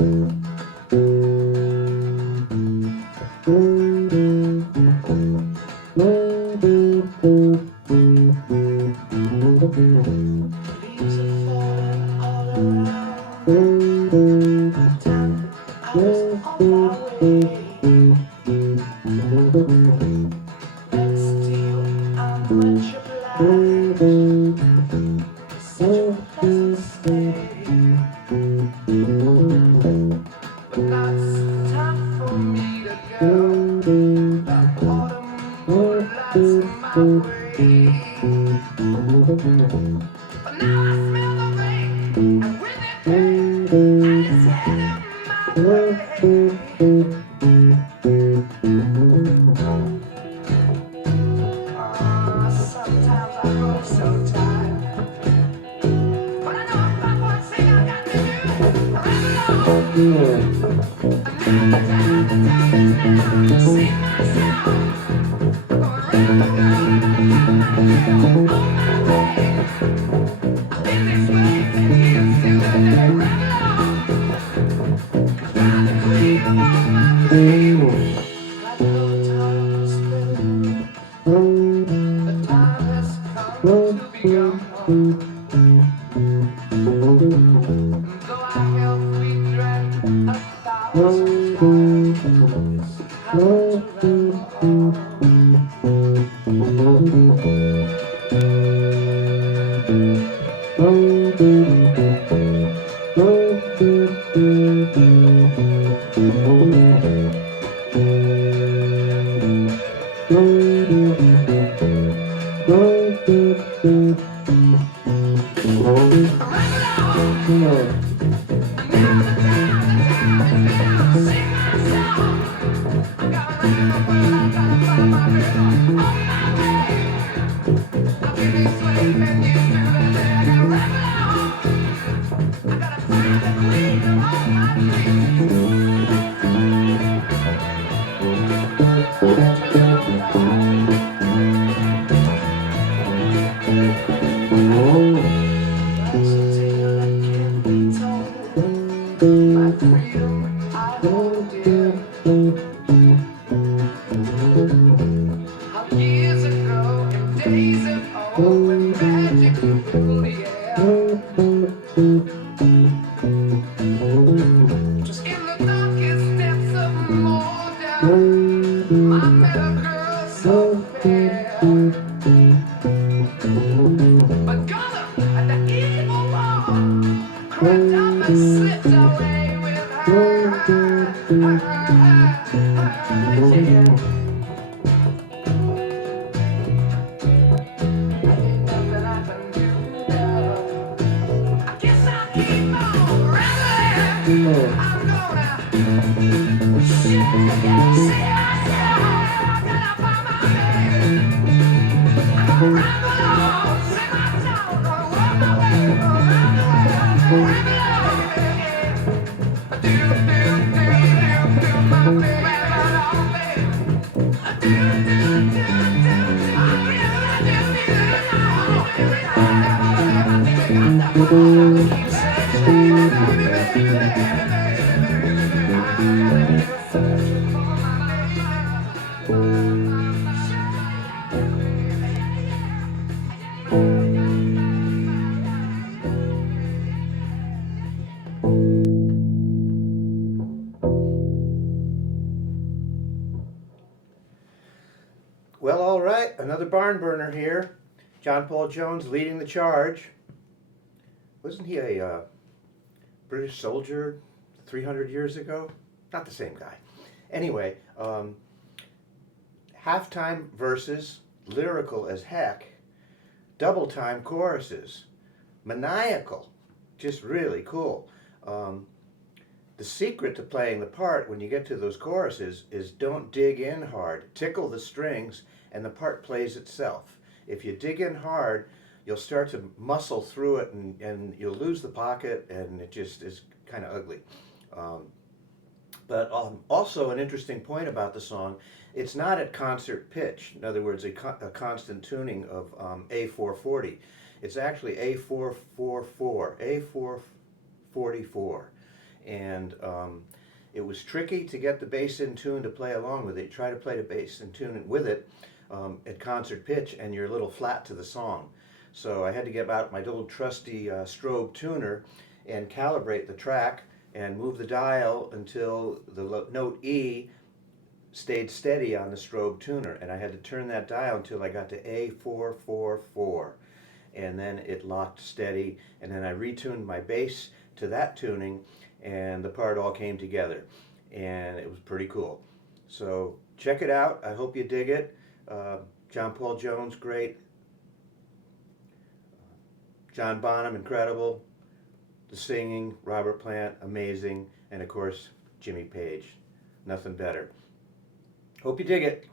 Leaves are falling all around. Time I was on my way. Thanks to you, I'm much obliged. Such a pleasant stay. But now it's time for me to go. The autumn moonlight's my way. But now I smell the rain, and with it pain, and it's heading my way. Sometimes I grow so tired, but I know if I want to sing, I got to do. Ramble on. And now the time is now to sing my song. Gonna ramble on my way. I've been this way for years, till the day ramble on. 'Cause I'm the queen of all my dreams. Got no time to spend. The time has come to be gone. Though I have regret 1,000 times, it's hard to ramble That's a tale that can't be told. My freedom I hold dear. How years ago, in days of old, when magic filled the air, just in the darkest depths of Mordor, I met a girl so fair. But Gollum and the evil one crept up and slipped away with her. Yeah. Ain't nothing I can do now. I guess I'll keep on rambling. I'm gonna share, I'm gonna find my baby. I'm gonna ramble on, sing my song, gonna walk my way, gonna ramble on, ramble on, yeah. Do, my baby, ramble on, baby. Do, I really Well, all right, another barn burner here. John Paul Jones leading the charge. Wasn't he a British soldier 300 years ago? Not the same guy. Anyway, halftime verses, lyrical as heck, double time choruses, maniacal, just really cool. The secret to playing the part when you get to those choruses is don't dig in hard. Tickle the strings and the part plays itself. If you dig in hard, you'll start to muscle through it and you'll lose the pocket and it just is kind of ugly. But also an interesting point about the song, it's not at concert pitch. In other words, a constant tuning of A440. It's actually A444, A444. and it was tricky to get the bass in tune to play along with it. You try to play the bass in tune with it at concert pitch, and you're a little flat to the song. So I had to get out my old trusty strobe tuner and calibrate the track and move the dial until the note E stayed steady on the strobe tuner, and I had to turn that dial until I got to A444, and then it locked steady, and then I retuned my bass to that tuning, and the part all came together, and it was pretty cool. So check it out. I hope you dig it. John Paul Jones, great. John Bonham, incredible. The singing, Robert Plant, amazing, and of course Jimmy Page, nothing better. Hope you dig it.